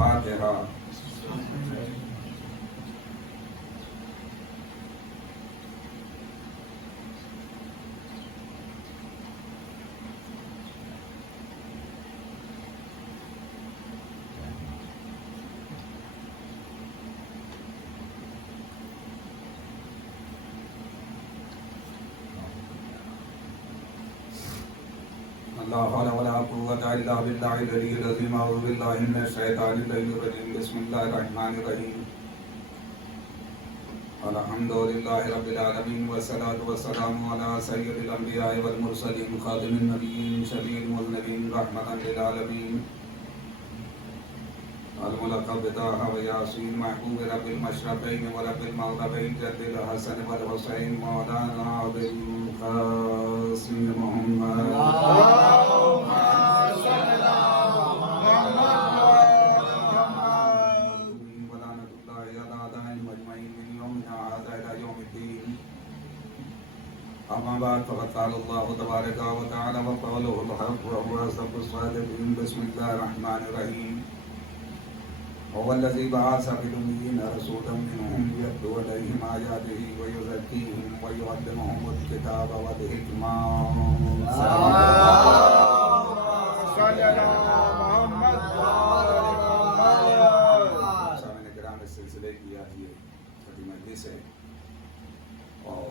الفاتحہ. لا حول ولا قوة إلا بالله العلي العظيم. أعوذ بالله من الشيطان الرجيم. بسم الله الرحمن الرحيم. الحمد لله رب العالمين والصلاة والسلام على سيد الأنبياء والمرسلين خاتم النبيين شفيع المذنبين رحمة للعالمين الملقب بطه وياسين محبوب رب المشرقين ورب المغربين جد الحسن والحسين مولانا أبي القاسم محمد. أما بعد فقد قال الله تبارك وتعالى وقوله الحق وهو أصدق الصادقين. بسم الله الرحمن الرحيم. هو الذي بعث في الأميين رسولا منهم يتلو عليهم آياته ويزكيهم ويعلمهم الكتاب والحكمة. سامعین کرام، اس سلسلے کی آج یہ چھٹی مجلس ہے اور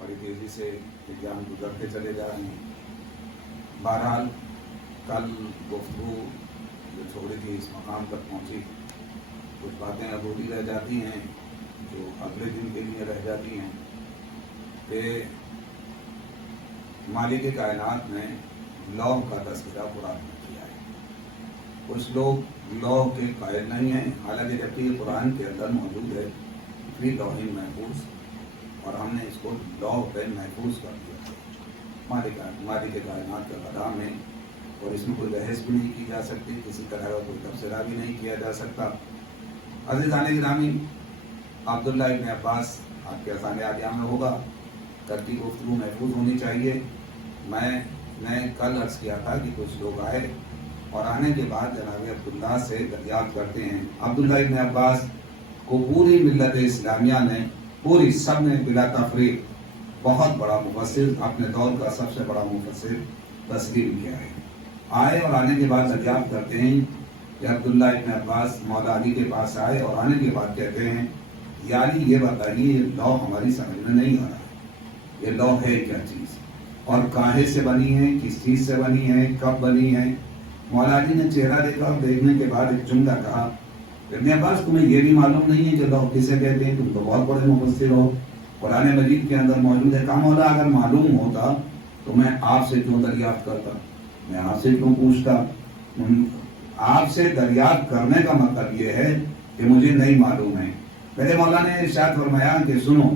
بڑی تیزی سے ایگزام گزرتے چلے جا رہے ہیں. بہرحال کل گفتگو جو چھوڑی تھی اس مقام تک پہنچی. کچھ باتیں ادھوری رہ جاتی ہیں جو اگلے دن کے لیے رہ جاتی ہیں کہ مالک کائنات نے لوح کا تذکرہ قرآن میں کیا ہے. کچھ لوگ لوح کے قائل نہیں ہیں، حالانکہ جبکہ یہ قرآن کے اندر موجود ہے فی لوح محفوظ، اور ہم نے اس کو لوح پہ محفوظ کر دیا ہے. مالک کائنات کا کلام ہے اور اس میں کوئی بحث بھی نہیں کی جا سکتی، کسی طرح کا کوئی تبصرہ بھی نہیں کیا جا سکتا. عزیزان گرامی، عبداللہ ابن عباس آپ کے اذان عالیہ میں ہوگا. کل کی گفتگو محفوظ ہونی چاہیے. میں نے کل عرض کیا تھا کہ کچھ لوگ آئے اور آنے کے بعد جناب عبداللہ سے دریافت کرتے ہیں. عبداللہ ابن عباس کو پوری ملت اسلامیہ نے پوری سب نے بلا تفریق بہت بڑا مفسر، اپنے دور کا سب سے بڑا مفسر تسلیم کیا ہے. آئے اور آنے کے بعد دریافت کرتے ہیں کہ عبداللہ ابن عباس مولا علی کے پاس آئے اور آنے کے بعد کہتے ہیں یا علی یہ بتائیے یہ لوح ہماری سمجھ میں نہیں آ رہا ہے، یہ لوح ہے کیا چیز اور کاہے سے بنی ہے، کس چیز سے بنی ہے، کب بنی ہے. مولا علی نے چہرہ دیکھا اور دیکھنے کے بعد ایک جملہ کہا ابن عباس تمہیں یہ بھی معلوم نہیں ہے کہ لوح کسے کہتے ہیں؟ تم تو بہت بڑے مفسر ہو، قرآن مجید کے اندر موجود ہے. کہا مولا اگر معلوم ہوتا تو میں آپ سے کیوں دریافت کرتا، میں آپ سے کیوں پوچھتا. آپ سے دریافت کرنے کا مطلب یہ ہے کہ مجھے نہیں معلوم ہے. پہلے مولا نے ارشاد فرمایا کہ سنو،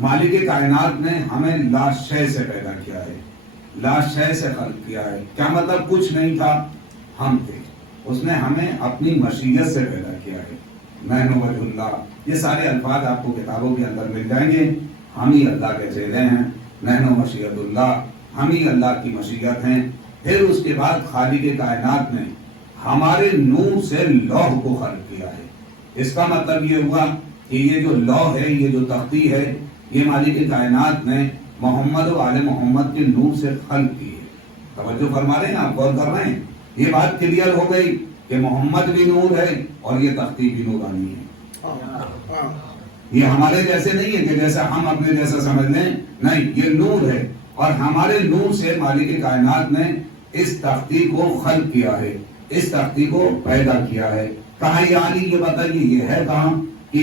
مالک کائنات نے ہمیں لا شے سے پیدا کیا ہے، لا شے سے خلق کیا ہے. کیا مطلب؟ کچھ نہیں تھا، ہم تھے. اس نے ہمیں اپنی مشیت سے پیدا کیا ہے. نحن وجہ اللہ، یہ سارے الفاظ آپ کو کتابوں کے اندر مل جائیں گے. ہم ہی اللہ کے چہرے ہیں. نحن مشیت اللہ، ہم ہی اللہ کی مشیت ہیں. پھر اس کے بعد خالق کائنات نے ہمارے نور سے لوح کو خلق کیا ہے. اس کا مطلب یہ ہوا کہ یہ جو لوح ہے، یہ جو تختی ہے، یہ مالک کائنات نے محمد و آل محمد کے نور سے خلق کی ہے. توجہ فرما رہے ہیں آپ، غور کر رہے ہیں؟ یہ بات کلیئر ہو گئی کہ محمد بھی نور ہے اور یہ تختی بھی نورانی ہے. یہ ہمارے جیسے نہیں ہے کہ جیسا ہم اپنے جیسا سمجھ لیں، نہیں، یہ نور ہے اور ہمارے نور سے مالک کائنات نے اس تختی کو خلق کیا ہے، اس تختی کو پیدا کیا ہے. کہا یا علی یہ بتائیے یہ ہے کہاں؟ کہ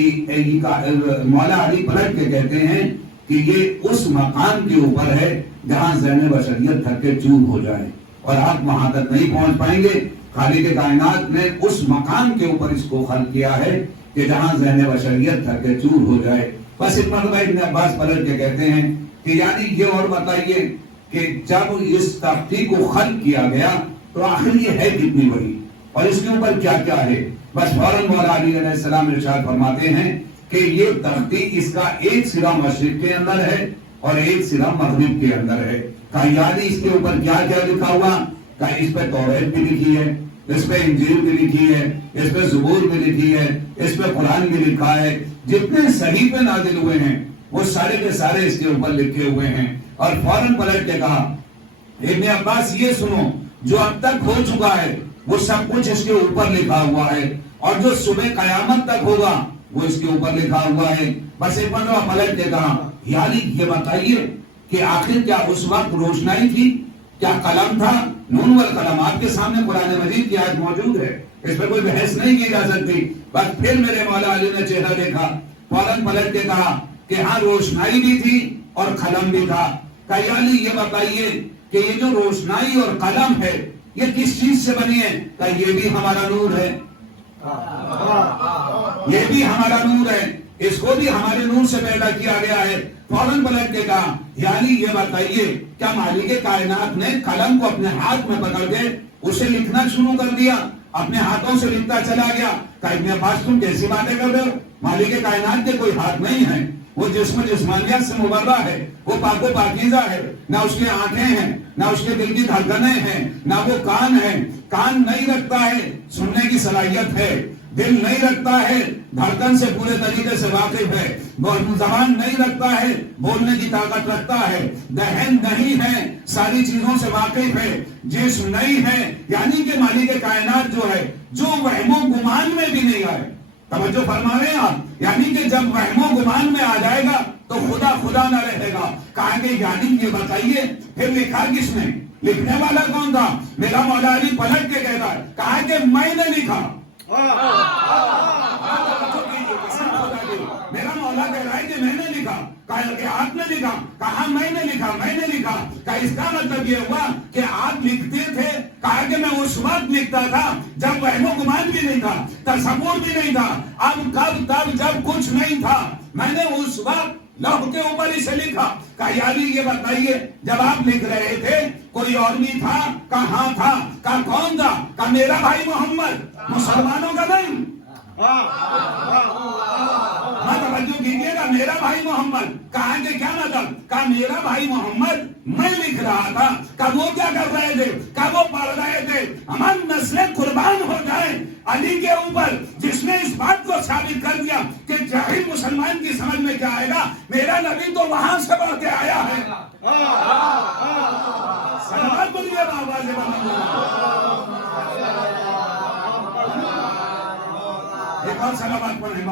مولا علی پلٹ کے کہتے ہیں کہ یہ اس مقام کے اوپر ہے جہاں ذہن بشریت تھک کے چور ہو جائے، اور آپ وہاں تک نہیں پہنچ پائیں گے. خالق کائنات نے اس مقام کے اوپر اس کو خلق کیا ہے کہ جہاں ذہن بشریت تھک کے چور ہو جائے. بس ایک مرتبہ ابن عباس پلٹ کے کہتے ہیں کہ یعنی یہ اور بتائیے کہ جب اس تختی کو خلق کیا گیا تو آخر یہ ہے کتنی بڑی اور اس کے اوپر کیا کیا ہے. بس فوراً مولا علی علیہ السلام ارشاد فرماتے ہیں کہ یہ تختی، اس کا ایک سرا مشرق کے اندر ہے اور ایک سرا مغرب کے اندر ہے. کہا یعنی اس کے اوپر کیا کیا لکھا ہوا؟ کہا اس پہ توریت بھی لکھی ہے، اس پہ انجیل بھی لکھی ہے، اس پہ زبور بھی لکھی ہے، اس پہ قرآن بھی لکھا ہے، جتنے صحیفے نازل ہوئے ہیں وہ سارے کے سارے اس کے اوپر لکھے ہوئے ہیں۔ اور فوراً پلٹ کے کہا ابن عباس یہ سنو، جو اب تک ہو چکا ہے وہ سب کچھ اس کے اوپر لکھا ہوا ہے، اور جو صبح قیامت تک ہوگا وہ اس کے اوپر لکھا ہوا ہے۔ بس ایک مرتبہ پلٹ کے کہا یعنی یہ بتائیے کہ آخر کیا اس وقت روشنائی تھی، کیا قلم تھا؟ نون والقلم آپ کے سامنے قرآن مجید کی آیت موجود ہے، اس پر کوئی بحث نہیں کی جا سکتی۔ بس پھر میرے مولا علی نے چہرہ دیکھا، فوراً پلٹ کے کہا کہ ہاں روشنائی بھی تھی اور قلم بھی تھا۔ کہ یعنی یہ بتائیے کہ یہ جو روشنائی اور قلم ہے یہ کس چیز سے بنی ہے؟ کہ یہ بھی ہمارا نور ہے، یہ بھی ہمارا نور ہے، اس کو بھی ہمارے نور سے پیدا کیا گیا ہے۔ فوراً پلٹ کے کہا یعنی یہ بتائیے کیا مالک کائنات نے قلم کو اپنے ہاتھ میں پکڑ کے اسے لکھنا شروع کر دیا، اپنے ہاتھوں سے لکھتا چلا گیا؟ کہ ابن عباس تم کیسی باتیں کر رہے ہو؟ مالک کائنات کے کوئی ہاتھ نہیں ہے، وہ جسم جسمانیت سے مبرہ ہے، وہ پاک و پاکیزہ ہے، نہ اس کے آنکھیں ہیں، نہ اس کے دل کی دھڑکنیں ہیں، نہ وہ کان ہیں، کان نہیں رکھتا ہے، سننے کی صلاحیت ہے، دل نہیں رکھتا ہے، دھڑکن سے پورے طریقے سے واقف ہے، زبان نہیں رکھتا ہے، بولنے کی طاقت رکھتا ہے، ذہن نہیں ہے، ساری چیزوں سے واقف ہے، جسم نہیں ہے، یعنی کہ مالک کائنات جو ہے جو وہم و گمان میں بھی نہیں آئے۔ توجہ فرما رہے ہیں آپ؟ یعنی کہ جب وہم و گمان میں آ جائے گا تو خدا خدا نہ رہے گا۔ کہا کہ یعنی یہ بتائیے پھر لکھا کس نے؟ لکھنے والا کون تھا؟ میرا مولا علی پلٹ کے کہتا ہے، کہا کہ میں نے لکھا۔ میرا مولا کہہ رہا ہے کہ میں نے لکھا، کہا کہ آپ نے لکھا، کہا میں نے لکھا، میں نے لکھا۔ کہا اس کا مطلب یہ ہوا کہ آپ لکھتے تھے؟ کہا کہ میں اس وقت لکھتا تھا جب وہم و گمان بھی نہیں تھا، تصور بھی نہیں تھا، اب کب تب جب کچھ نہیں تھا میں نے اس وقت لوح کے اوپر اسے لکھا۔ کہا یعنی یہ بتائیے جب آپ لکھ رہے تھے کوئی اور بھی تھا؟ کہاں تھا؟ کہا کون تھا؟ کہا میرا بھائی محمد، مسلمانوں کا نہیں۔ توجہ کیجیے گا، میرا بھائی محمد۔ کہا کہ کیا مطلب؟ کہا میرا بھائی محمد میں لکھ رہا تھا۔ کہا وہ کیا کر رہے تھے؟ کہا وہ پڑھ رہے تھے ہماری نسلیں قربان ہو جائیں علی کے اوپر، جس نے اس بات کو ثابت کر دیا کہ جاہل مسلمان کی سمجھ میں کیا آئے گا، میرا نبی تو وہاں سے بڑھ کے آیا ہے۔ سلامات بولیے آواز ایک اور سلامات پڑھیں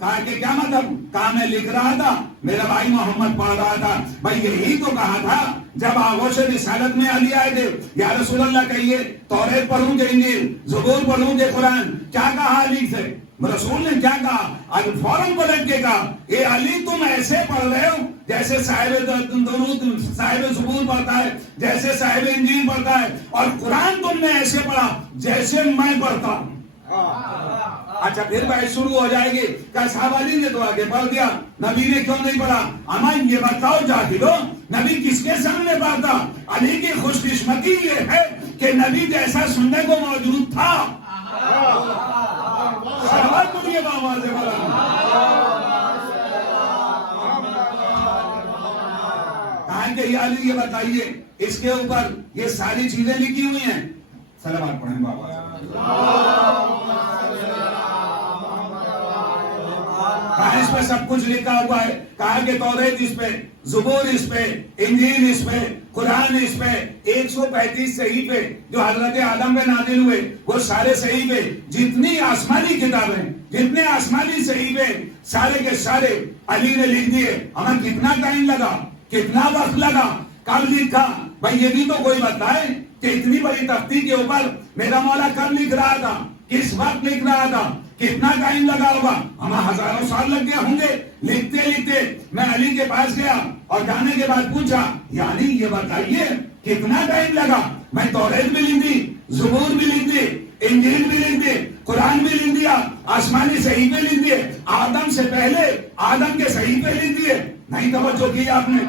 کہا کہ کیا مطلب؟ کہا میں لکھ رہا تھا، میرا بھائی محمد پڑھ رہا تھا۔ بھائی یہی تو کہا تھا جب آغوش رسالت میں علی آئے تھے، یا رسول اللہ کہیے توریت پڑھوں گے انجیل، زبور پڑھوں گے قرآن، کیا کہا علی سے؟ رسول نے کیا کہا؟ فوراً پلٹ کے کہا اے علی تم ایسے پڑھ رہے ہو جیسے صاحب درود صاحب زبور پڑھتا ہے، جیسے صاحب انجیل پڑھتا ہے، اور قرآن تم نے ایسے پڑھا جیسے میں پڑھتا ہوں۔ اچھا پھر بحث شروع ہو جائے گی کہ صاحب علی نے تو آگے پڑھ دیا، نبی نے کیوں نہیں پڑھا؟ اما یہ بتاؤ جاہلو، نبی کس کے سامنے پڑھتا؟ علی کی خوش قسمتی یہ ہے کہ نبی جیسا سننے کو موجود تھا۔ کہاں کہ علی یہ بتائیے اس کے اوپر یہ ساری چیزیں لکھی ہوئی ہیں۔ سلامات پڑھیں بابا۔ کہا اس پہ سب کچھ لکھا ہوا ہے، کہا کہ توریت اس پہ، زبور اس پہ، انجیل اس پہ، قرآن اس پہ، 135 صحیفے جو حضرت آدم پہ نازل ہوئے وہ سارے صحیفے، جتنی آسمانی کتابیں، جتنے آسمانی صحیفے سارے کے سارے علی نے لکھ دیے۔ ہمیں کتنا ٹائم لگا، کتنا وقت لگا، کب لکھا؟ بھائی یہ بھی تو کوئی بتائے کہ اتنی بڑی تختی کے اوپر میرا مولا کب لکھ رہا تھا، کس وقت لکھ رہا تھا، کتنا ٹائم لگا ہوگا؟ ہمیں ہزاروں سال لگ گئے ہوں گے لکھتے لکھتے۔ میں علی کے پاس گیا اور جانے کے بعد پوچھا یعنی یہ بتائیے کتنا ٹائم لگا؟ میں توریت بھی لکھ دی، زبور بھی لکھ دی، انجیل بھی لکھ دی، قرآن بھی لکھ دیا، آسمانی صحیفے لکھ دیے، آدم سے پہلے آدم کے صحیفے لکھ دیے۔ نہیں توجہ کی آپ نے؟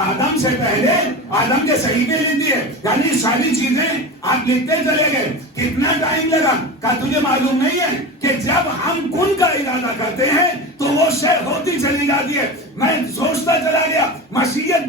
آدم سے پہلے آدم کے صحیفے لکھ دیے، یعنی ساری چیزیں آپ لکھتے چلے گئے۔ کتنا ٹائم لگا؟ کہا تجھے معلوم نہیں ہے کہ جب ہم کن کا ارادہ کرتے ہیں تو وہ شے ہوتی چلی جاتی ہے۔ میں سوچتا چلا گیا، مسیحیت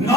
9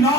9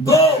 2।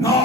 9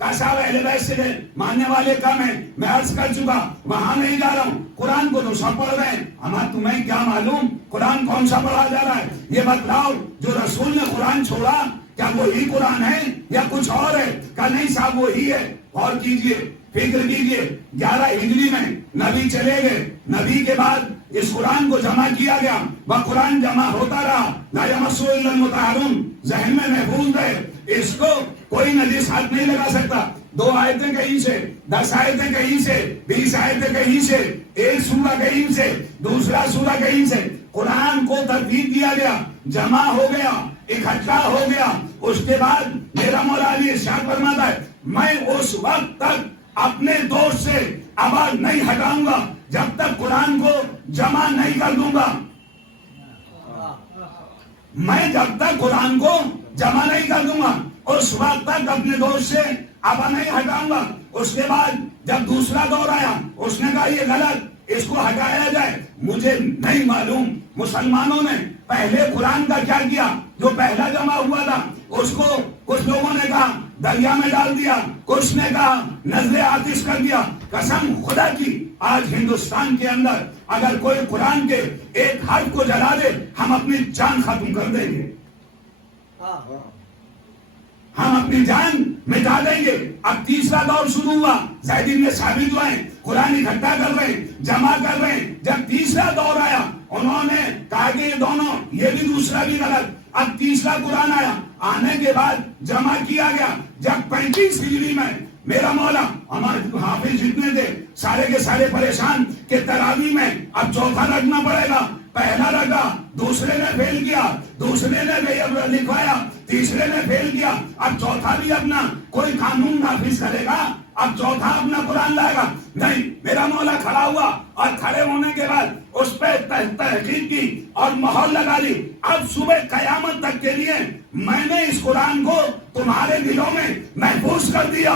کیسا اہل بیت سے ماننے والے کم ہیں، میں عرض کر چکا، وہاں نہیں جا رہا ہوں، قرآن کو تو سب پڑھ رہے ہیں، ہمارا تمہیں کیا معلوم قرآن کون سا پڑھا جا رہا ہے؟ یہ بتلاؤ جو رسول نے قرآن چھوڑا کیا وہی قرآن ہے یا کچھ اور ہے؟ کہ نہیں صاحب وہی ہے۔ اور کیجئے، فکر کیجئے، 11 ہجری میں نبی چلے گئے، نبی کے بعد اس قرآن کو جمع کیا گیا، وہ قرآن جمع ہوتا رہا، لا یمسہ الا المطہرون، ذہن میں محفوظ رہے، اس کو کوئی نجس ہاتھ نہیں لگا سکتا۔ 2 آیتیں کہیں سے، 10 آیتیں کہیں سے، 20 آیتیں کہیں سے، ایک سورہ کہیں سے، دوسرا سورہ کہیں سے، قرآن کو ترتیب دیا گیا، جمع ہو گیا، اکٹھا ہو گیا۔ اس کے بعد میرا مولا علی ارشاد فرماتا ہے، میں اس وقت تک اپنے دوست سے آواز نہیں ہٹاؤں گا جب تک قرآن کو جمع نہیں کر دوں گا۔ میں جب تک قرآن کو جمع نہیں کر دوں گا اس وقت تک اپنے دوست سے آواز نہیں ہٹاؤں گا۔ اس کے بعد جب دوسرا دور آیا، اس نے کہا یہ غلط، اس کو ہٹایا جائے۔ مجھے نہیں معلوم مسلمانوں نے پہلے قرآن کا کیا کیا، جو پہلا جمع ہوا تھا اس کو کچھ لوگوں نے کہا دریا میں ڈال دیا، کچھ نے کہا نذر آتش کر دیا۔ قسم خدا کی آج ہندوستان کے اندر اگر کوئی قرآن کے ایک حرف کو جلا دے ہم اپنی جان ختم کر دیں گے، ہم اپنی جان مٹا دیں گے۔ اب تیسرا دور شروع ہوا، زیدین میں ثابت ہوئے ہیں، قرآن اکٹھا کر رہے ہیں، جمع کر رہے ہیں۔ جب تیسرا دور آیا انہوں نے کہا کہ یہ دونوں، یہ بھی دوسرا بھی غلط۔ اب تیسرا قرآن آیا، آنے کے بعد جمع کیا گیا۔ جب 35 ہجری میں میرا مولا، ہمارے حافظ جتنے تھے سارے کے سارے پریشان کہ تراویح میں اب چوتھا رکھنا پڑے گا۔ پہلا رکھا، دوسرے نے فیل کیا، دوسرے نے لکھوایا، تیسرے نے فیل کیا، اب چوتھا بھی اپنا کوئی قانون نافذ کرے گا، اب چوتھا اپنا قرآن لائے گا۔ نہیں، میرا مولا کھڑا ہوا اور کھڑے ہونے کے بعد اس پہ تحقیق کی اور مہر لگا دی۔ اب صبح قیامت تک کے لیے میں نے اس قرآن کو تمہارے دلوں میں محفوظ کر دیا،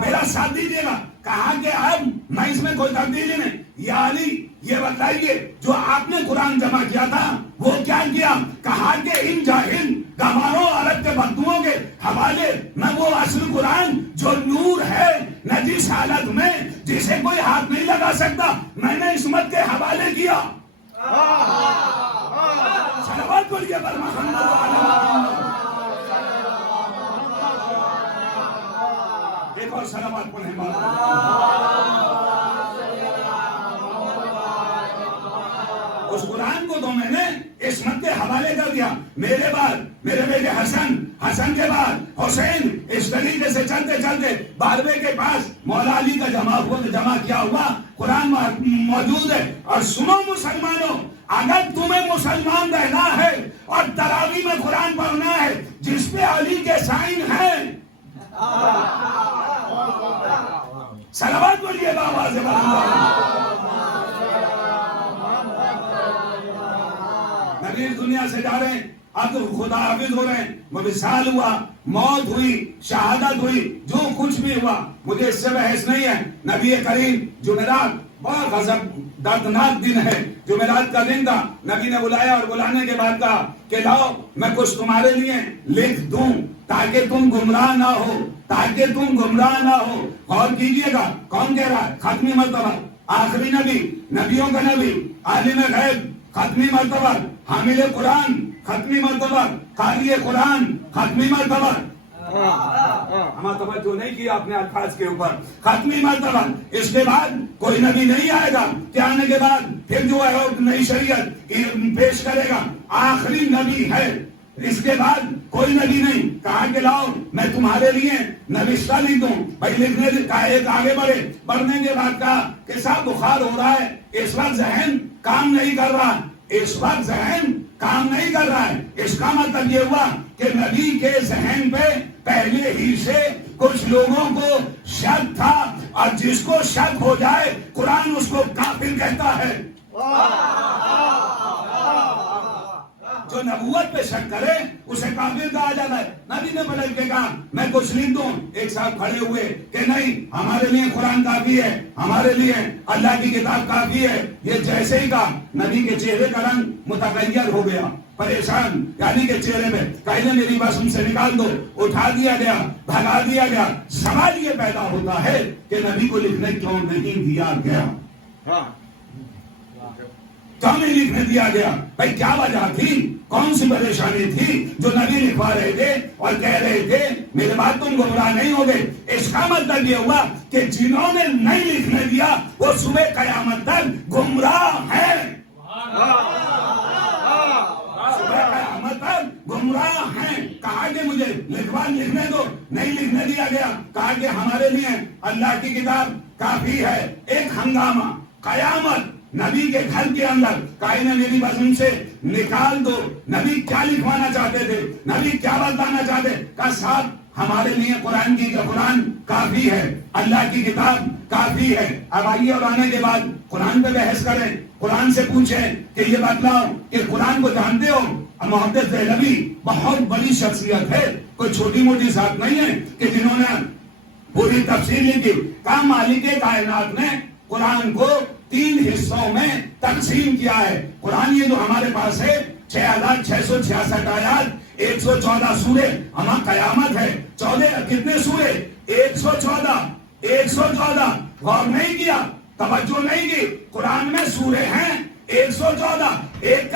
میرا ساتھ دیجیے گا۔ کہا کہ اب میں اس میں کوئی تبدیلی نہیں۔ یا علی یہ بتائیے جو آپ نے قرآن جمع کیا تھا وہ کیا کیا؟ کہا کہ ان جاہل گماروں عرب کے بدوؤں کے حوالے میں وہ اصل قرآن جو نور ہے نجیس حالت میں جسے کوئی ہاتھ نہیں لگا سکتا، میں نے عصمت کے حوالے کیا۔ صلوات بولیے بر محمد۔ ایک اور صلوات پڑھیں۔ اس قرآن کو تو میں نے عصمت کے حوالے کر دیا۔ میرے بعد میرے بیٹے حسن، حسن کے بعد حسین، اس طریقے سے چلتے چلتے 12ویں کے پاس مولا علی کا جمع کیا ہوا قرآن موجود ہے۔ اور سنو مسلمانوں، اگر تمہیں مسلمان رہنا ہے اور تراویح میں قرآن پڑھنا ہے جس پہ علی کے سائن ہیں، صلوات بولیے باواز نبی دنیا سے جا رہے ہیں، اب خدا حافظ ہو رہے ہیں، وہ وصال ہوا، موت ہوئی، شہادت ہوئی، جو کچھ بھی ہوا مجھے اس سے بحث نہیں ہے۔ نبی کریم جمعرات بہت غضب دردناک دن ہے، جمعرات کا دن تھا، نبی نے بلایا اور بلانے کے بعد کہا کہ لاؤ میں کچھ تمہارے لیے لکھ دوں تاکہ تم گمراہ نہ ہو، تاکہ تم گمراہ نہ ہو۔ غور کیجئے گا کون کہہ رہا ہے؟ ختمی مرتبہ، آخری نبی، نبیوں کا نبی، عالم غیب، ختمی مرتبہ، حامل قرآن، ختمی مرتبہ، قاری قرآن، ختمی مرتبہ۔ ہمارا توجہ نہیں کیا اپنے الفاظ کے اوپر، ختمی مرتبہ۔ اس کے بعد کوئی نبی نہیں آئے گا کہ آنے کے بعد پھر جو ہے نئی شریعت پیش کرے گا، آخری نبی ہے، اس کے بعد کوئی نبی نہیں۔ کہا کہ لاؤ میں تمہارے لیے نوشتہ لکھ دوں۔ بھائی لکھنے کا ایک آگے بڑھے، بڑھنے کے بعد کہا کہ صاحب بخار ہو رہا ہے، اس وقت ذہن کام نہیں کر رہا، اس وقت ذہن کام نہیں کر رہا ہے۔ اس کا مطلب یہ ہوا کہ نبی کے ذہن پہ پہلے ہی سے کچھ لوگوں کو شک تھا، اور جس کو شک ہو جائے قرآن اس کو کافر کہتا ہے۔ جو نبوت پہ شک کرے اسے کافر کہا جاتا ہے۔ نبی نے بدل کے کہا میں کچھ لکھ دوں، ایک صاحب کھڑے ہوئے کہ نہیں ہمارے لیے قرآن کافی ہے، ہمارے لیے اللہ کی کتاب کافی ہے۔ یہ جیسے ہی کہا نبی کے چہرے کا رنگ متغیر ہو گیا۔ پریشان یعنی کہ چہرے میں کہیں میری بس سے نکال دو، اٹھا دیا گیا، بھگا دیا گیا. سوال یہ پیدا ہوتا ہے کہ نبی کو لکھنے کیوں نہیں دیا گیا؟ کیوں نہیں لکھنے دیا گیا؟ بھائی کیا وجہ تھی؟ کون سی پریشانی تھی جو نبی لکھوا رہے تھے اور کہہ رہے تھے میرے بات تم گمراہ نہیں ہوگے؟ اس کا مطلب یہ ہوا کہ جنہوں نے نہیں لکھنے دیا وہ صبح قیامت تک گمراہ ہیں. صبح قیامت تک گمراہ ہیں. کہا کہ مجھے لکھنے دو، نہیں لکھنے دیا گیا. کہا کہ ہمارے لیے اللہ کی کتاب کافی ہے. ایک ہنگامہ قیامت نبی کے گھر کے اندر کائنہ میری بزم سے نکال دو. نبی کیا لکھوانا چاہتے تھے؟ نبی کیا بتانا چاہتے؟ کہا صاحب ہمارے لیے قرآن کافی ہے، اللہ کی کتاب کافی ہے. اب آئیے اور آنے کے بعد قرآن پہ بحث کریں، قرآن سے پوچھیں کہ یہ بتلاؤ کہ قرآن کو جانتے ہو؟ محدث دہلوی بہت بڑی شخصیت ہے، کوئی چھوٹی موٹی ذات نہیں ہے کہ جنہوں نے پوری تفسیر لکھی. کہا مالک کائنات نے قرآن کو 3 حصوں میں تقسیم کیا ہے. قرآن یہ جو ہمارے پاس ہے 6666 آیات، 114 سورے. ہمارا قیامت ہے 14 کتنے سورے؟ 114. غور نہیں کیا، توجہ نہیں کی. قرآن میں سورے ہیں 114. ایک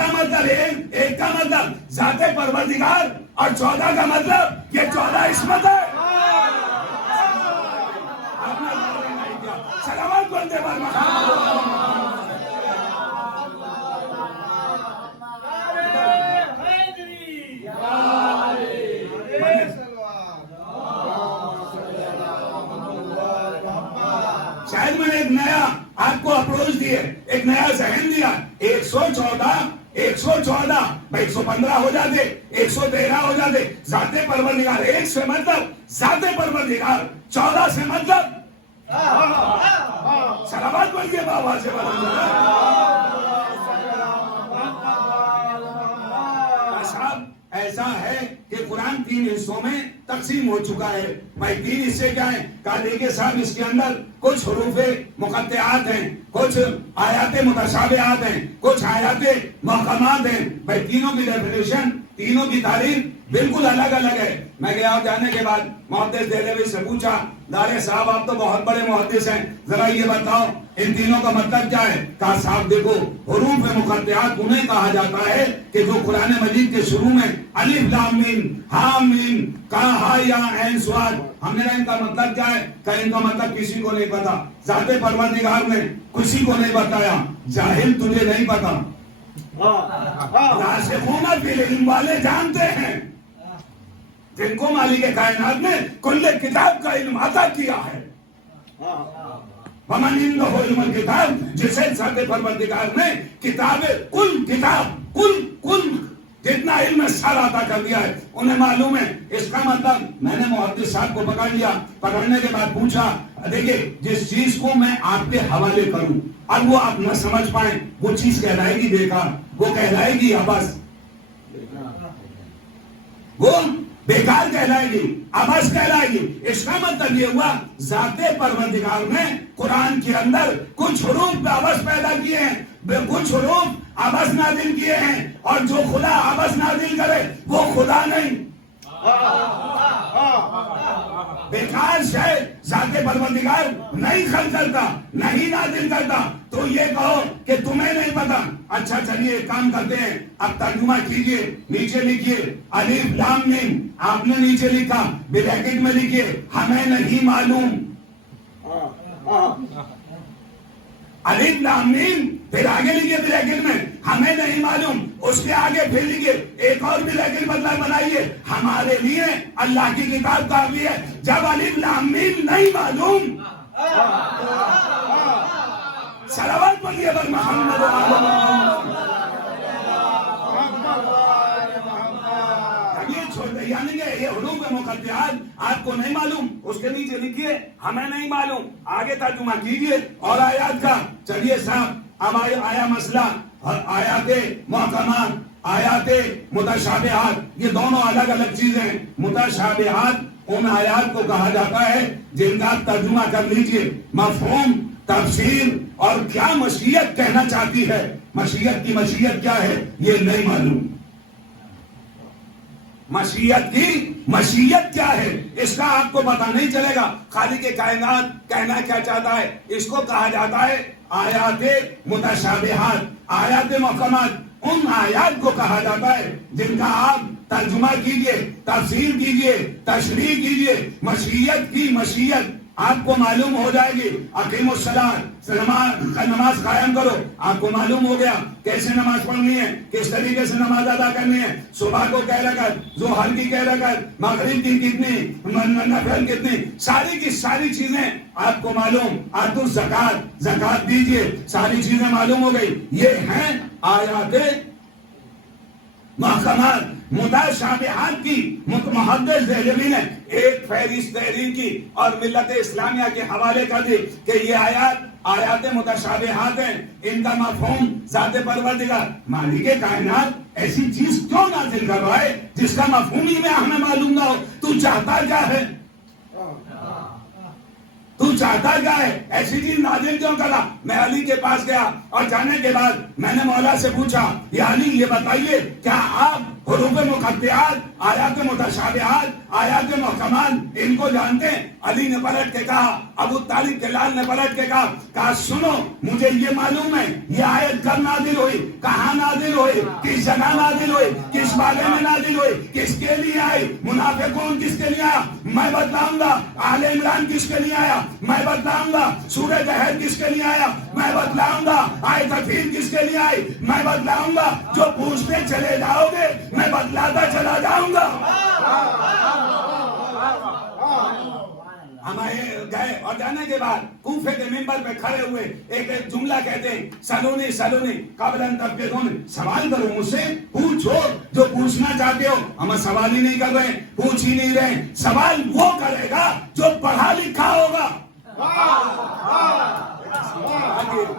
کا مطلب ذات پروردگار اور 14 کا مطلب یہ 14 عصمت ہے. سلامت بندے شاید میں نے ایک نیا آپ کو اپروچ دیے، ایک نیا ذہن دیا. 114 بھائی 115 ہو جاتے، 113 ہو جاتے. ذات پروردگار 1 سے مطلب ذات پروردگار، 14 سے مطلب سلامات بولئے بابا سے صاحب. ایسا ہے کہ قرآن 3 حصوں میں تقسیم ہو چکا ہے. بھائی 3 حصے کیا ہیں؟ کہا دیکھیں صاحب اس کے اندر کچھ حروف مقطعات ہیں، کچھ آیات متشابہات ہیں، کچھ آیات محکمات ہیں. بھائی تینوں کی ڈیفینیشن، تینوں کی تعریف بالکل الگ الگ ہے. میں گیا اور جانے کے بعد محدث دہلوی سے پوچھا دارے صاحب آپ تو بہت بڑے محدث ہیں، ذرا یہ بتاؤ ان تینوں کا مطلب کیا ہے؟ کہا صاحب دیکھو حروف مقطعات انہیں کہا جاتا ہے کہ جو قرآن مجید کے شروع میں الف لام میم ہا میم کہا ہا یا عین صاد. ہم نے کہا ان کا مطلب کیا ہے؟ کہ ان کا مطلب کسی کو نہیں پتا. ذات پروردگار نے کسی کو نہیں بتایا. جاہل تجھے نہیں پتا، راسخون فی العلم والے جانتے ہیں جن کو مالک کائنات نے کل کتاب کا علم عطا کیا ہے. ومن عنده علم الکتاب، جسے ذات پروردگار نے کل جتنا علم سارا عطا کر دیا ہے انہیں معلوم ہے. اس کا مطلب میں نے محدث صاحب کو پکڑ لیا، پکڑنے کے بعد پوچھا دیکھیں جس چیز کو میں آپ کے حوالے کروں اب وہ آپ نہ سمجھ پائیں وہ چیز کہلائے گی بیکار، وہ کہلائے گی عبث، وہ بیکار کہلائے گی، عبث کہلائے گی. اس کا مطلب یہ ہوا ذات پروردگار نے قرآن کے اندر کچھ حروف پہ عبث پیدا کیے ہیں، کچھ حروف عبث نازل کیے ہیں، اور جو خدا عبث نازل کرے وہ خدا نہیں. بیکار شے ذات پروردگار نہیں خلق کرتا، نہیں نازل کرتا. تو یہ کہو کہ تمہیں نہیں پتا. اچھا چلیے ایک کام کرتے ہیں، اب ترجمہ کیجئے، نیچے لکھیے الف لام میم. آپ نے نیچے لکھا بریکٹ میں لکھیے ہمیں نہیں معلوم. الف لام میم پھر آگے لکھیے بریکٹ میں ہمیں نہیں معلوم. اس کے آگے پھر لکھیے ایک اور بریکٹ مطلب بنائیے ہمارے لیے اللہ کی کتاب کافی ہے. جب الف لام میم نہیں معلوم صلوات پڑھیے بر محمد یعنی کہ یہ حروف مقطعات آپ کو نہیں معلوم، اس کے نیچے لکھیے ہمیں نہیں معلوم. آگے ترجمہ کیجئے اور آیات کا. چلیے صاحب اب آیا مسئلہ آیات محکمات، آیات متشابہات. یہ دونوں الگ الگ چیزیں. متشابہات ان آیات کو کہا جاتا ہے جن کا ترجمہ کر لیجئے مفہوم، تفسیر اور کیا مشیت کہنا چاہتی ہے. مشیت کی مشیت کیا ہے یہ نہیں معلوم. مشیت کی مشیت کیا ہے اس کا آپ کو پتہ نہیں چلے گا. خالق کائنات کہنا کیا چاہتا ہے, اس کو کہا جاتا ہے آیات متشابہات, آیات محکمات. ان آیات کو کہا جاتا ہے جن کا آپ ترجمہ کیجئے, تفسیر کیجئے, تشریح کیجئے. مشیت کی مشیت آپ کو معلوم ہو جائے گی. اقیم الصلاۃ, نماز قائم کرو, آپ کو معلوم ہو گیا کیسے نماز پڑھنی ہے, کس طریقے سے نماز ادا کرنی ہے. صبح کو کہہ رکعت, ظہر کی کہہ رکعت, مغرب کی کتنی, نفل کتنی, ساری کی ساری چیزیں آپ کو معلوم. آتوا الزکات, زکات دیجئے, ساری چیزیں معلوم ہو گئی. یہ ہیں آیات محکمات. متشابہات کی محدث دہلوی نے ایک فہرست تحریر کی اور ملت اسلامیہ کے حوالے کر دی کہ یہ آیات متشابہات ہیں, ان کا مفہوم ذات پروردگار مالک کائنات ایسی چیز کیوں نازل کر رہا ہے جس کا مفہوم ہی میں ہمیں معلوم نہ ہو. تو چاہتا کیا ہے, تو چاہتا کیا ہے, ایسی چیز نازل کیوں کرا. میں علی کے پاس گیا اور جانے کے بعد میں نے مولا سے پوچھا, یا علی یہ بتائیے کیا آپ حروف مقطعات, آیات متشابہات, آیات محکمات ان کو جانتے ہیں؟ علی نے پلٹ کے کہا, ابو طالب کے لال نے پلٹ کے کہا سنو مجھے یہ معلوم ہے یہ آیت کب نازل ہوئی, کہاں نازل ہوئی, کس جگہ نازل ہوئی, کس بارے میں نازل ہوئی, کس کے لیے آئی, منافقون کس کے لیے آیا میں بتلاؤں گا, آل عمران کس کے لیے آیا میں بتلاؤں گا, سورہ قہر کس کے لیے آیا میں بتلاؤں گا, آیت تطہیر کس کے لیے آئی میں بتلاؤں گا. جو پوچھتے چلے جاؤ گے میں بتلاتا چلا جاؤں گا. ہم گئے اور جانے کے بعد کوفے کے منبر پہ کھڑے ہوئے ایک جملہ کہتے ہیں, سلونی سلونی قبل ان تفقدون, سوال کرو مجھ سے, پوچھو جو پوچھنا چاہتے ہو. ہم سوال ہی نہیں کر رہے, پوچھ ہی نہیں رہے. سوال وہ کرے گا جو پڑھا لکھا ہوگا.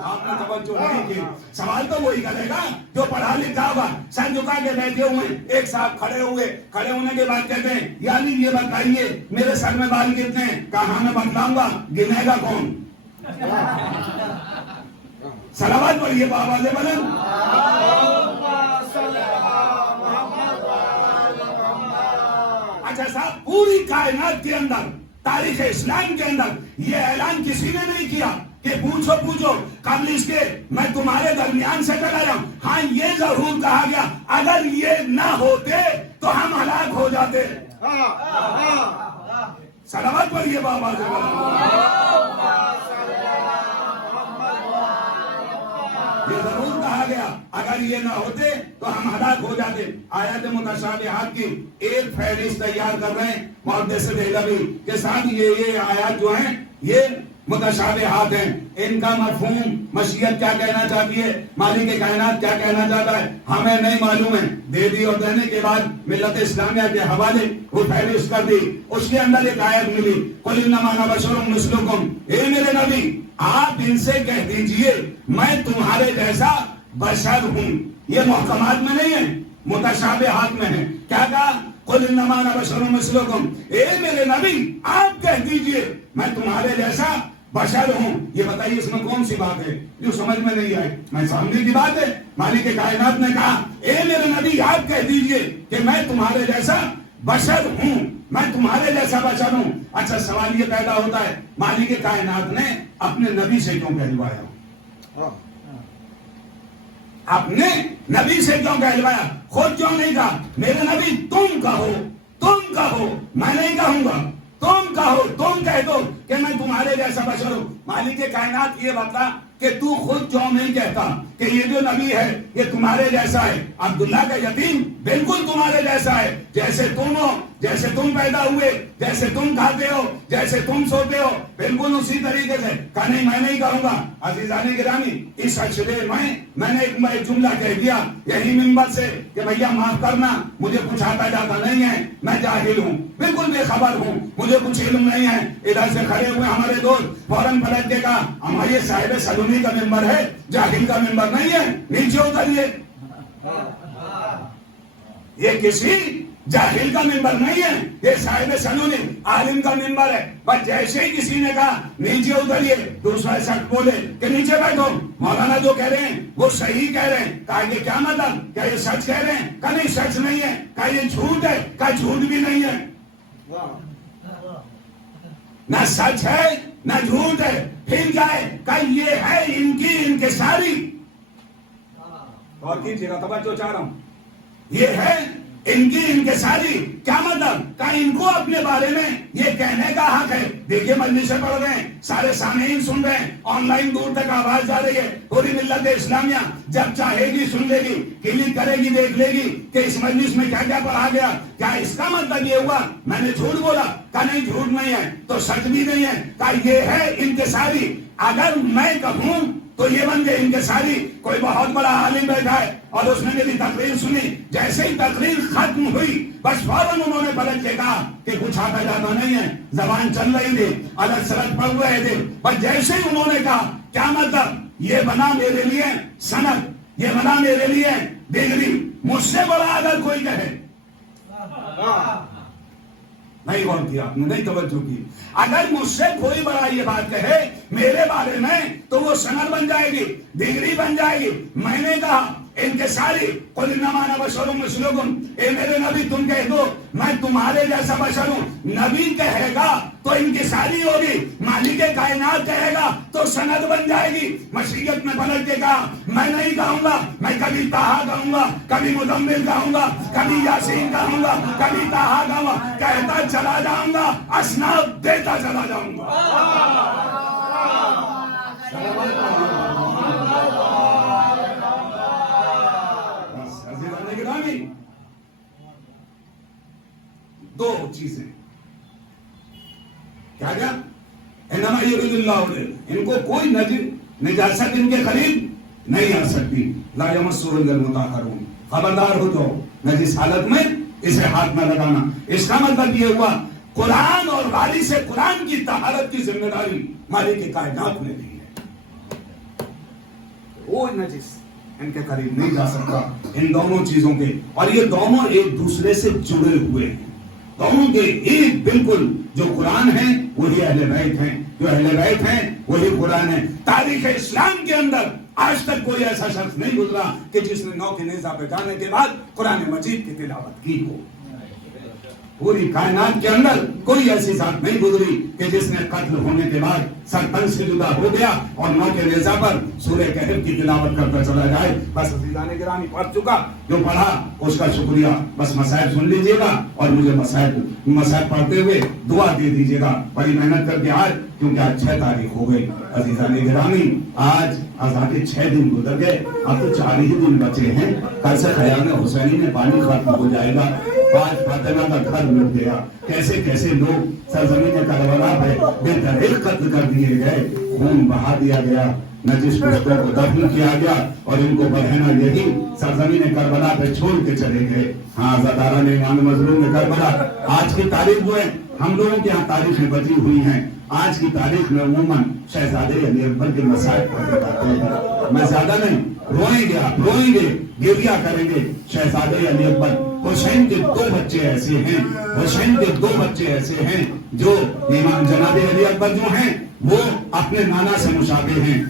آپ نے توجہ نہیں کی. سوال تو وہی کرے گا جو پڑھا لکھا ہوگا. سر جھکا کے بیٹھے ہوئے, ایک صاحب کھڑے ہوئے, کھڑے ہونے کے بعد کہتے ہیں یعنی یہ بتائیے میرے سر میں بال کتنے ہیں, کہاں میں بتلاؤں گا, گنے گا کون. صلوات پڑھیے بابا سے بلند. اچھا صاحب, پوری کائنات کے اندر, تاریخ اسلام کے اندر یہ اعلان کسی نے نہیں کیا کہ پوچھو پوچھو قبل اس کے میں تمہارے درمیان سے چلا جاؤں. ہاں یہ ضرور کہا گیا اگر یہ نہ ہوتے تو ہم ہلاک ہو جاتے. صلوات پڑھیے بابا سے یہ ضرور کہا گیا اگر یہ نہ ہوتے تو ہم ہلاک ہو جاتے. آیات متشابہات کی ایک فہرست تیار کر رہے ہیں محدث دہلوی کے ساتھ. یہ آیات جو ہیں یہ متشابہات ہیں. ان کا مفہوم مشیت کیا کہنا چاہتی ہے, مالک کائنات کیا کہنا چاہتا ہے, ہمیں نہیں معلوم ہے. دے دی اور دینے کے بعد ملت اسلامیہ کے حوالے وہ فہرست کر دی. اس کے اندر ایک آیت ملی, قل انما انا بشر مثلکم, اے میرے نبی آپ ان سے کہہ دیجئے میں تمہارے جیسا بشر ہوں. یہ محکمات میں نہیں ہے, متشابہات میں ہے. کیا کہا, قل انما انا بشر مثلکم, اے میرے نبی آپ کہہ دیجئے میں تمہارے جیسا بشر ہوں. یہ بتائیے اس میں کون سی بات ہے جو سمجھ میں نہیں آئی؟ میں سامنے کی بات ہے. مالک کائنات نے کہا اے میرے نبی آپ کہہ دیجئے کہ میں تمہارے جیسا بشر ہوں, میں تمہارے جیسا بشر ہوں. اچھا سوال یہ پیدا ہوتا ہے مالک کائنات نے اپنے نبی سے کیوں کہلوایا, اپنے نبی سے کیوں کہلوایا, خود کیوں نہیں کہا میرے نبی تم کہو, تم کہو, میں نہیں کہوں گا, تم کہو, تم کہہ دو کہ میں تمہارے جیسا بشر ہوں. مالک کائنات یہ بتا کہ تو خود کیوں نہیں کہتا کہ یہ جو نبی ہے یہ تمہارے جیسا ہے. عبداللہ کا یتیم بالکل تمہارے جیسا ہے, جیسے تم ہو, جیسے تم پیدا ہوئے, جیسے تم کھاتے ہو, جیسے تم سوتے ہو, بالکل اسی طریقے سے. کہا نہیں میں نہیں کہوں گا. عزیزان گرامی, اس اشرے میں نے ایک جملہ کہہ دیا یہی منبر سے کہ بھیا معاف کرنا مجھے کچھ آتا جاتا نہیں ہے, میں جاہل ہوں, بالکل بے خبر ہوں, مجھے کچھ علم نہیں ہے. ادھر سے کھڑے ہوئے ہمارے دوست فوراً پلٹ کے کہا ہمارے یہ صاحب سلونی کا ممبر ہے, جاہل کا ممبر نہیں ہے, نیچے اتریے. یہ کسی جاہل کا منبر نہیں ہے، یہ صاحب سنونی عالم کا منبر ہے. بس جیسے ہی کسی نے کہا نیچے اتریے، دوسرا شخص بولے کہ نیچے بیٹھو، مولانا جو کہہ رہے ہیں وہ صحیح کہہ رہے ہیں. کہا کہ کیا مطلب، کیا یہ سچ کہہ رہے ہیں؟ کہا نہیں سچ نہیں ہے. کہا یہ جھوٹ ہے؟ کہا جھوٹ بھی نہیں ہے. نہ سچ ہے نہ جھوٹ ہے، پھر کیا ہے؟ کہا یہ ہے ان کی انکساری. اور کیجیے گا، توجہ چاہ رہا ہوں. یہ ہے ان کی انکساری. کیا مطلب؟ کہ ان کو اپنے بارے میں یہ کہنے کا حق ہے. دیکھیے مجلسیں پڑھ رہے ہیں، سارے سامعین سن رہے ہیں، آن لائن دور تک آواز جا رہی ہے. پوری ملت اسلامیہ جب چاہے گی سن لے گی، کلک کرے گی، دیکھ لے گی کہ اس مجلس میں کیا کیا پڑھا گیا. کیا اس کا مطلب یہ ہوا میں نے جھوٹ بولا؟ کہ نہیں جھوٹ نہیں ہے تو سچ بھی نہیں ہے. کہ یہ ہے انکساری. اگر میں کہوں تو یہ بن گئے انکساری. کوئی بہت بڑا عالم بیٹھا ہے اور اس نے میری تقریر سنی، جیسے ہی تقریر ختم ہوئی بس فوراً انہوں نے پلٹ کے کہا کہ کچھ آتا جاتا نہیں ہے، زبان چل رہی تھی، الگ سلگ پڑھ رہے تھے. بس جیسے ہی انہوں نے کہا کیا مطلب، یہ بنا میرے لیے سند، یہ بنا میرے لیے ڈگری. مجھ سے بڑا اگر کوئی کہے، نہیں غور کیا آپ نے، نہیں توجہ کی. اگر مجھ سے کوئی بڑا یہ بات کہے میرے بارے میں تو وہ سند بن جائے گی، ڈگری بن جائے گی. میں نے کہا انکساری، قل انما انا بشر مثلکم، اے میرے نبی تم کہہ دو میں تمہارے جیسا بشر ہوں. نبی کہے گا تو انکساری ہوگی، مالک کائنات کہے گا تو سند بن جائے گی. مشیت میں پلٹ کے کہا میں نہیں کہوں گا، میں کبھی طٰہٰ کہوں گا، کبھی مزمل کہوں گا، کبھی یاسین کہوں گا، کبھی طٰہٰ کہوں گا. کہتا چلا جاؤں گا، اسناد دیتا چلا جاؤں گا. دو چیزیں کیا کیا، انما یرید اللہ، ان کو کوئی نجاست ان کے قریب نہیں آ سکتی. لا یمسہ الا المطہرون، خبردار ہو جاؤ نجس حالت میں اسے ہاتھ نہ لگانا. اس کا مطلب یہ ہوا قرآن اور والی سے قرآن کی طہارت کی ذمہ داری مالک کائنات نے دی ہے. وہ نجس ان کے قریب نہیں جا سکتا ان دونوں چیزوں کے. اور یہ دونوں ایک دوسرے سے جڑے ہوئے ہیں، دونوں کے ایک بالکل. جو قرآن ہے وہی اہل بیت ہیں، جو اہل بیت ہیں وہی قرآن ہے. تاریخ اسلام کے اندر آج تک کوئی ایسا شخص نہیں گزرا کہ جس نے نو کے نیزہ پہ جانے کے بعد قرآن مجید کی تلاوت کی ہو. پوری کائنات کے اندر کوئی ایسی ذات نہیں گزری کہ جس نے قتل ہونے کے بعد سر تن سے جدا ہو گیا اور نو کے نیزہ پر سورہ کہف کی تلاوت کرتا چلا جائے. بس عزیزان گرامی پڑھ چکا، جو پڑھا اس کا شکریہ. بس مسائل سن لیجئے گا اور مجھے مسائل پڑھتے ہوئے دعا دے دیجئے گا. بڑی محنت کر کے آج، کیونکہ آج 6 تاریخ ہو گئی. عزیزان گرامی آج آزادی 6 دن گزر گئے، اب تو 4 ہی دن بچے ہیں. کل سے خیام حسینی میں پانی ختم ہو جائے گا. آج فاطمہ کا گھر لٹ گیا. کیسے کیسے لوگ سرزمین کربلا پہ بے دریغ قتل کر دیے گئے، خون بہا دیا گیا، نجس پشتوں کو دفن کیا گیا اور ان کو بہنا یہی سرزمین کربلا پہ چھوڑ کے چلے گئے. ہاں عزادارہ نے امام مظلوم کربلا آج کی تاریخ جو ہے ہم لوگوں کے یہاں تاریخیں بچی ہوئی ہیں. آج کی تاریخ میں عموماً شہزادے علی اکبر کے مسائل پڑھے جاتے ہیں. میں زیادہ نہیں، روئیں گے آپ، روئیں گے، گریہ کریں گے. شہزادے علی اکبر، حسین کے 2 بچے ایسے ہیں، حسین کے 2 بچے ایسے ہیں جو امام جناب علی اکبر جو ہیں وہ اپنے نانا سے مشابہ ہیں.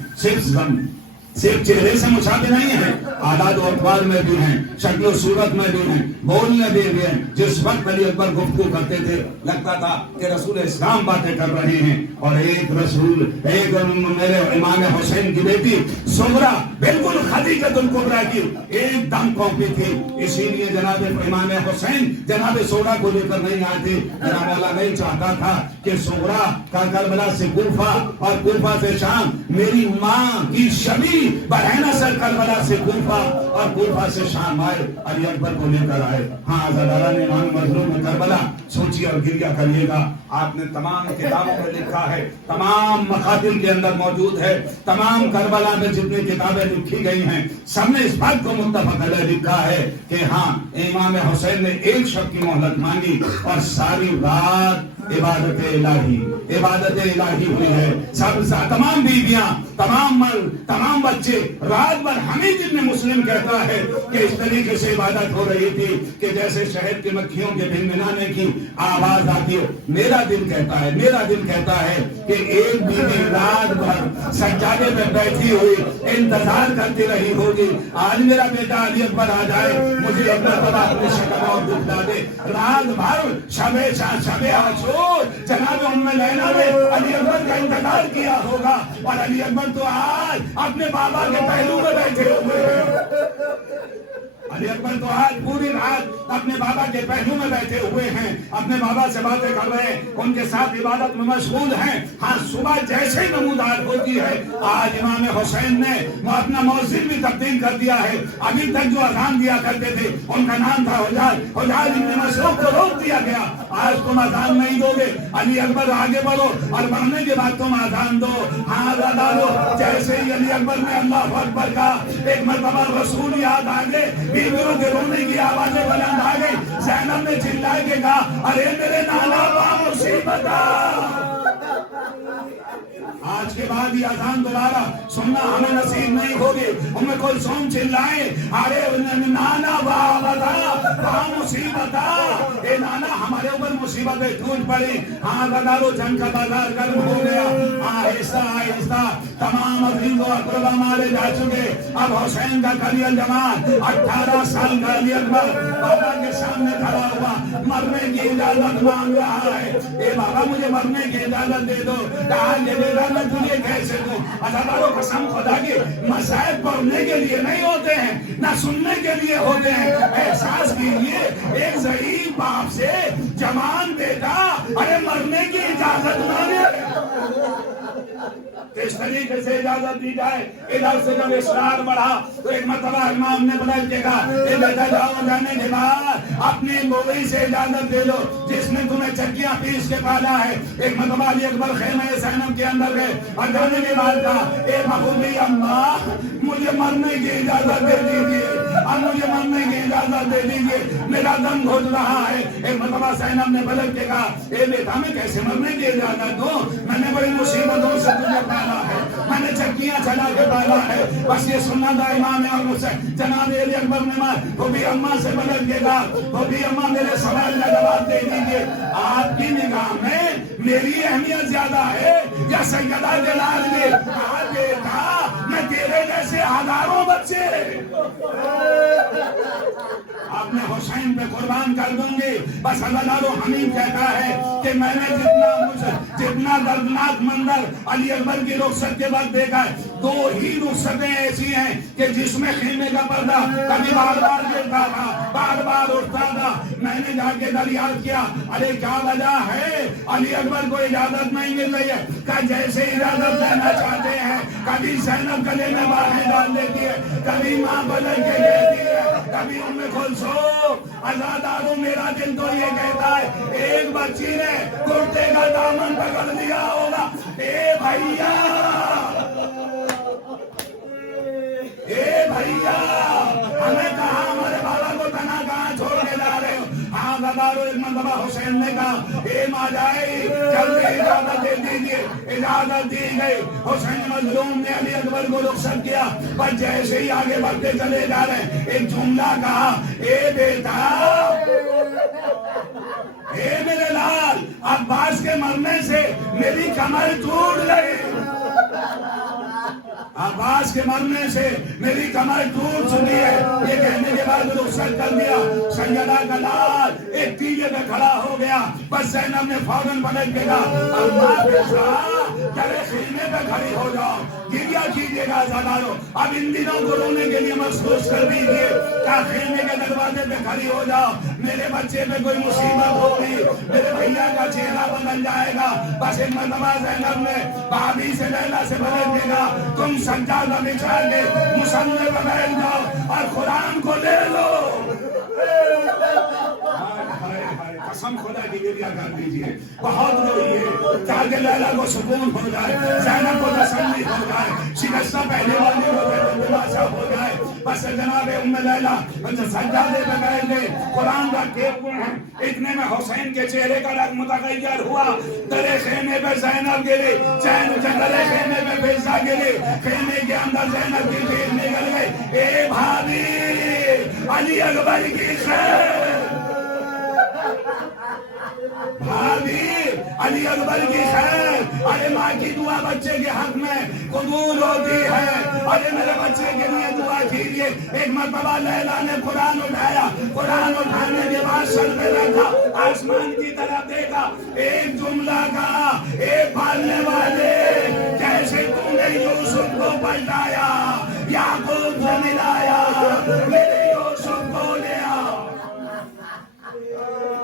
صرف چہرے سے مشابہ نہیں ہیں، عادات و اقوال میں بھی ہیں، شکل و صورت میں بھی ہیں، بولنے بھی ہیں. جس وقت علی اکبر گفتگو کرتے تھے لگتا تھا کہ رسول اسلام باتیں کر رہے ہیں. اور ایک میرے امام حسین کی بیٹی سغرا بالکل خدیجۃ الکبریٰ کی ایک دم کاپی تھی. اسی لیے جناب امام حسین جناب سغرا کو لے کر نہیں آئے تھے. جناب والا نہیں چاہتا تھا کہ سغرا کا کربلا سے کوفہ اور کوفہ سے شام میری ماں کی شبیہ بہن اثر کربلا سے کوفہ اور کوفہ سے شام آئے، علی اکبر کو لے کر آئے. ہاں عزادارہ نے امام مظلوم کربلا سوچیے اور گریہ کریے گا. آپ نے تمام کتابوں میں لکھا ہے، تمام مقاتل کے اندر موجود ہے، تمام کربلا میں جتنی کتابیں لکھی گئی ہیں سب نے اس بات کو متفق علیہ لکھا ہے کہ ہاں امام حسین نے ایک شب کی مہلت مانگی اور ساری رات عبادت الہی عبادت الہی ہوئی ہے. تمام بیویاں، تمام مرد، تمام بچے رات بھر ہمیں جن مسلم کہتا ہے کہ اس طریقے سے عبادت ہو رہی تھی کہ جیسے شہد کی مکھیوں کے بھنبھنانے کی آواز آتی ہو. میرا دل کہتا ہے کہ ایک بیوی رات بھر سجادے میں بیٹھی ہوئی انتظار کرتی رہی ہوگی آج میرا بیٹا علی اکبر آ جائے، مجھے ایک مرتبہ اپنی شکل اور دکھلا دے. رات بھر شب عاشور جناب ام لیلا نے علی اکبر کا انتظار کیا ہوگا، اور علی اکبر تو آج اپنے بابا کے پہلو میں بیٹھے ہوئے ہیں. علی اکبر تو آج پوری رات اپنے بابا کے پہلو میں بیٹھے ہوئے ہیں، اپنے بابا سے باتیں کر رہے ہیں، ان کے ساتھ عبادت میں مشغول ہیں. ہاں صبح جیسے نمودار ہوتی ہے آج امام حسین نے اپنا مؤذن بھی تبدیل کر دیا ہے. ابھی تک جو اذان دیا کرتے تھے ان کا نام تھا حجاج ابن مسروق کو روک دیا گیا. آج تم اذان نہیں دو گے، علی اکبر آگے بڑھو اور بڑھنے کے بعد تم اذان دو. ہاں ادا دو. جیسے ہی علی اکبر نے اللہ اکبر کا ایک مرتبہ رسول یاد آ گئے، بیویوں کے رونے کی آوازیں بلند آ گئی. زینب نے چلائے کے کہا ارے میرے نانا با مصیبت. آج کے بعد یہ اذان دوبارہ سننا ہمیں نصیب نہیں ہوگی. ام کلثوم چلائے ارے نانا با مصیبت، اے نانا ہمارے اوپر مصیبتیں ٹوٹ پڑی. ہاں بدارو جنگ کا بازار گرم ہو گیا. آہستہ آہستہ تمام عزیز و اقربا مارے جا چکے. اب حسین کا کلیل جماعت 18 سال کا علی اکبر بابا کے سامنے کھڑا ہوا، مرنے کی اجازت مانگ رہا ہے. اے بابا مجھے مرنے کی اجازت دے دو. کہا یہ اجازت تجھے کیسے دوں؟ عزادارو قسم خدا کی مسائل پڑھنے کے لیے نہیں ہوتے ہیں، نہ سننے کے لیے ہوتے ہیں. احساس کیجیے ایک ضعیف باپ سے جوان بیٹا ارے مرنے کی اجازت مانگے. کس طریقے سے اجازت دی جائے؟ ادھر سے جب اصرار بڑھا تو ایک مرتبہ امام نے بدل کے کہا اے بیٹا جاؤ، جانے کے بعد اپنی موئی سے اجازت دے دو جس نے تمہیں چکیاں پیس کے پالا ہے. ایک مرتبہ علی اکبر خیمہ زینب کے اندر گئے اور جانے کے بعد کہا اے محبوبی اماں مجھے مرنے کی اجازت دے دیجیے، اب مجھے مرنے کی اجازت دے دیجیے، میرا دم گھٹ رہا ہے. ایک مرتبہ زینب نے بدل کے کہا اے بیٹا میں کیسے مرنے کی اجازت دوں؟ میں نے بڑی مصیبتوں سے تجھے پالا ہے، میں نے چکیاں چلا کے پالا ہے. بس یہ سننا تھا امام اور مجھ سے. جناب علی اکبر نے بھوبی اماں سے بدل کے کہا بھوبی اماں میرے سوال کا جواب دے دیجیے، آپ کی نگاہ میں میری اہمیت زیادہ ہے یا سیدہ جلال نے؟ کہا بیٹا میں تیرے جیسے ہزاروں بچے اپنے حسین پہ قربان کر دوں گی. بس اللہ حمید کہتا ہے کہ میں نے جتنا دردناک منظر علی اکبر کی رخصت کے وقت دیکھا ہے، 2 ہی رخصتیں ایسی ہیں کہ جس میں خیمے کا پردہ کبھی بار بار گرتا تھا، بار بار اٹھتا تھا. میں نے جا کے دریافت کیا ارے کیا وجہ ہے؟ علی اکبر کو اجازت نہیں مل رہی ہے. کہ جیسے اجازت لینا چاہتے ہیں کبھی زینب گلے میں باہیں ڈال دیتی ہے، کبھی ماں بدل کے دیتی ہے، کبھی ام کلثوم. عزادارو میرا دل تو یہ کہتا ہے ایک بچی نے کرتے کا دامن پکڑ لیا ہوگا. اے بھیا، اے بھیا ہمیں کہاں ہمارے بابا کو تنہا کہاں چھوڑ کے جا رہے ہو؟ ہاں غدارو ایک مرتبہ حسین نے کہا اے ماجائی جلدی اجازت دے دیجیے. اجازت دی گئی. حسین مظلوم نے علی اکبر کو رخصت کیا. پر جیسے ہی آگے بڑھتے چلے جا رہے ہیں ایک جملہ کہا اے بیٹا، اے میرے لال، عباس کے مرنے سے میری کمر ٹوٹ گئی. عباس کے مرنے سے میری کمر ٹوٹ چکی ہے. یہ کہنے کے بعد رخصت کر دیا. سیدہ کا لال ایک تیجے پہ کھڑا ہو گیا. بس زینب نے فوراً پلٹ کے کہا اللہ کے شاہ چلے خیمے پہ کھڑی ہو جاؤ، گریا کیجیے گا زادارو. اب ان دنوں کو رونے کے لیے محسوس کر دیجیے کیا خیمے کے دروازے پہ کھڑی ہو جاؤ. میرے بچے پہ کوئی مصیبت ہوگی، میرے بھیا کا چہرہ بدل جائے گا. بس ایک مرتبہ زینب نے بھابھی سے لیلا سے بدل کے کہا تم سجادہ بچھا کے مصلی پہ بیٹھ جاؤ اور قرآن کو لے لو. قسم خدا کی گریا کر دیجیے، بہت روئیے تاکہ لیلا کو سکون ہو جائے، زینب کو تسلی ہو جائے، شکستہ پہلے والی کو باشا ہو جائے. بس سے جناب ام لیلا سجادے پہ بیٹھ گئے، قرآن رکھے ہوئے ہیں، اتنے میں حسین کے چہرے کا رنگ متغیر ہوا، درے خیمے پہ زینب گرے، درے خیمے پہ فیضہ گرے، خیمے کے اندر زینب کی چیخ نکل گئی، اے بھابی علی اکبر کی خیر، بھابی علی اکبر کی خیر، ارے ماں کی دعا بچے کے حق میں قبول ہوتی ہے، ارے میرے بچے کے لیے دعا کیجیے۔ ایک مرتبہ لیلا نے قرآن اٹھایا، قرآن اٹھانے کے بعد سر پہ رکھا، آسمان کی طرف دیکھا، ایک جملہ کہا، اے پالنے والے جیسے تم نے یوسف کو پلٹایا، یعقوب سے ملایا، میرے یوسف کو لیا۔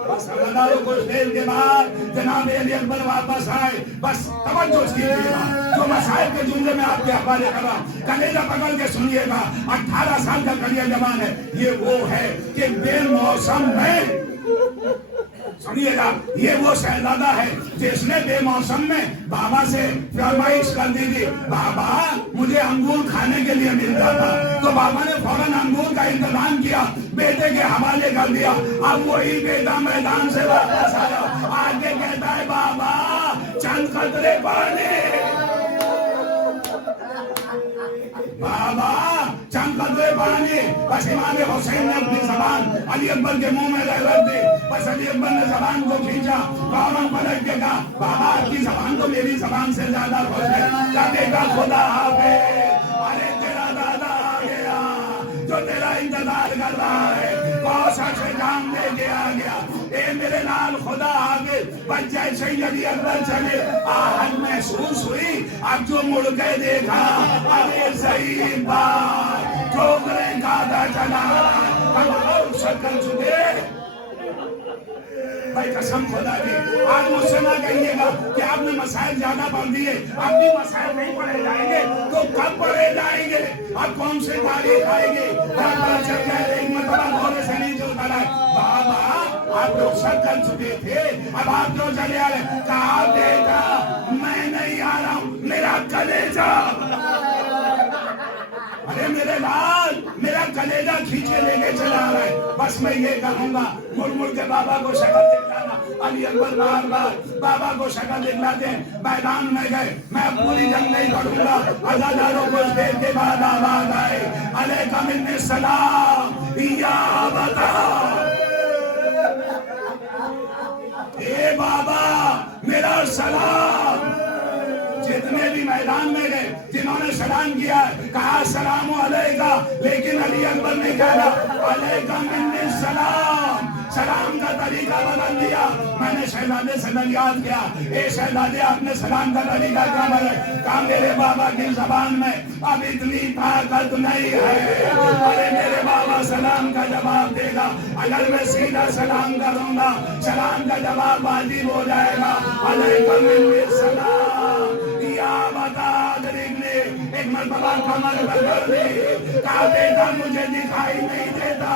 بس ہمارا کچھ دیر کے بعد جناب علی اکبر واپس آئے، بس توجہ کیجیے گا، جو مسائل کے جملے میں آپ کے حوالے کر رہا ہوں، کلیجہ پکڑ کے سنیے گا۔ 18 سال کا کلیجہ جوان ہے، یہ وہ ہے کہ بے موسم میں، سنیے گا، یہ وہ شہزادہ ہے جس نے بے موسم میں بابا سے فرمائش کر دی تھی، بابا مجھے انگور کھانے کے لیے ملتا تھا، تو بابا نے فوراً انگور کا انتظام کیا، بیٹے کے حوالے کر دیا۔ اب وہی بیٹا میدان سے واپس آیا، آگے کہتا ہے بابا چند قطرے پانی، بابا چند قطرے پانی۔ بس امام حسین نے اپنی زبان علی اکبر کے منہ میں رکھ دی، بس علی اکبر نے زبان کو کھینچا، فوراً پلٹ کے کہا بابا آپ کی زبان تو میری زبان سے زیادہ خوش ہے، کہتے گا خدا حافظ، ارے تیرا دادا آ گیا جو تیرا انتظار کر رہا ہے، کوثر سے جام لے کے آ گیا، اے میرے لال خدا حافظ۔ بس جیسے ہی علی اکبر چلے آہٹ محسوس ہوئی، اب جو مڑ کے دیکھا، ارے صحیح بات ٹھوکریں کھاتا چلا، اب اور شکل چکے۔ بھائی قسم خدا کی، آج مجھ سے نہ کہیے گا کہ آپ نے مسائل زیادہ پڑھ دیے، اب بھی مسائل نہیں پڑھے جائیں گے تو کب پڑھے جائیں گے؟ اب کون سی تاریخ آئے گی؟ چل جائے ایک مرتبہ گھوڑے سے نہیں چل کر آئے، بابا آپ لوگ سب کر چکے تھے، اب آپ کیوں چلے آ رہے؟ کہا بیٹا میں نہیں آ رہا ہوں، میرا کلیجہ، ارے میرے لال میرا کلیجہ کھینچے لے کے چلا رہا ہے۔ بس میں یہ کہوں گا، مڑ مڑ کے بابا کو شکل دکھلانا، علی اکبر بار بار بابا کو شکل دکھلاتے ہیں، میدان میں گئے، میں پوری جنگ نہیں کروں گا، عزاداروں کو اس دیر کے بعد آواز آئے، علیکہ منی السلام یا بتا، اے بابا میرا سلام۔ جتنے بھی میدان میں گئے، جنہوں نے سلام کیا، کہا السلام علیکہ، لیکن علی اکبر نے کہا علیکہ منی السلام، سلام کا طریقہ بدل دیا۔ میں نے شہزادے سے دریافت کیا، اے شہزادے آپ نے سلام کا طریقہ کیا بدلا؟ کہا میرے بابا کی زبان میں اب اتنی طاقت نہیں ہے، ارے میرے بابا سلام کا جواب دے گا، اگر میں سیدھا سلام کروں گا سلام کا جواب واجب ہو جائے گا، علیکہ منی السلام یا بتا درگنے۔ ایک مرتبہ کمر بدل دی، کہا بیٹا مجھے دکھائی نہیں دیتا،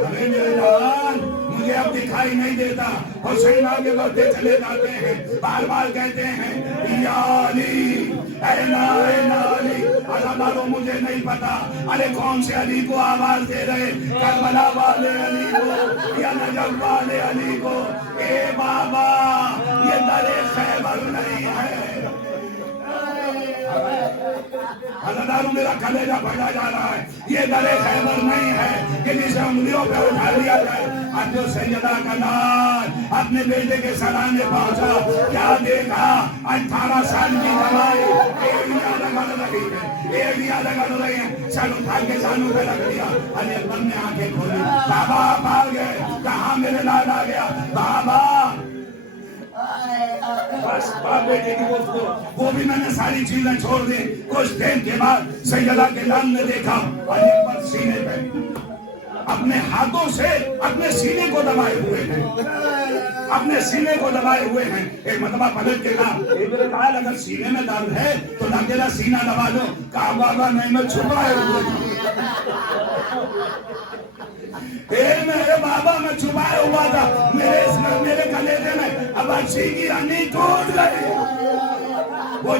ارے میرے جان مجھے اب دکھائی نہیں دیتا۔ حسین آگے بڑھتے چلے جاتے ہیں، بار بار کہتے ہیں یا علی، اے نا علی، عزاداروں مجھے نہیں پتا، ارے کون سے علی کو آواز دے رہے، کربلا والے علی کو یا نجف والے علی کو؟ اے بابا یہ در خیبر نہیں ہے، عزاداروں میرا کلیجہ پھٹا جا رہا ہے، یہ در خیبر نہیں ہے کہ جسے انگلیوں پہ اٹھا لیا جائے۔ اب جو سیدہ کا لال اپنے بیٹے کے سرانے پہنچا، کیا دیکھا؟ 18 سال کی جوانی، ایڑیاں رگڑ رہی ہیں، ایڑیاں رگڑ رہی ہیں، سر اٹھا کے سانوں پہ رکھ دیا۔ علی اکبر نے آنکھیں کھولی، بابا آپ آ گئے، کہاں میرے لال آ گیا؟ بابا بس باپ بیٹے کی گفتگو، وہ بھی میں نے ساری چیزیں چھوڑ دی۔ کچھ دیر کے بعد سیدہ کے لال نے دیکھا علی اکبر سینے پہ اپنے ہاتھوں سے اپنے سینے کو دبائے ہوئے ہیں، اپنے سینے کو دبائے ہوئے ہیں۔ ایک مرتبہ پلٹ کے کہا اے میرے لال اگر سینے میں درد ہے تو اکیلا سینہ دبا دو۔ کہا بابا نہیں میں چھپائے ہوئے ہوں، اے میرے بابا میں چھپائے ہوا تھا، میرے کلیجے میں اب اچھی کی رنی ٹوٹ گئی، وہ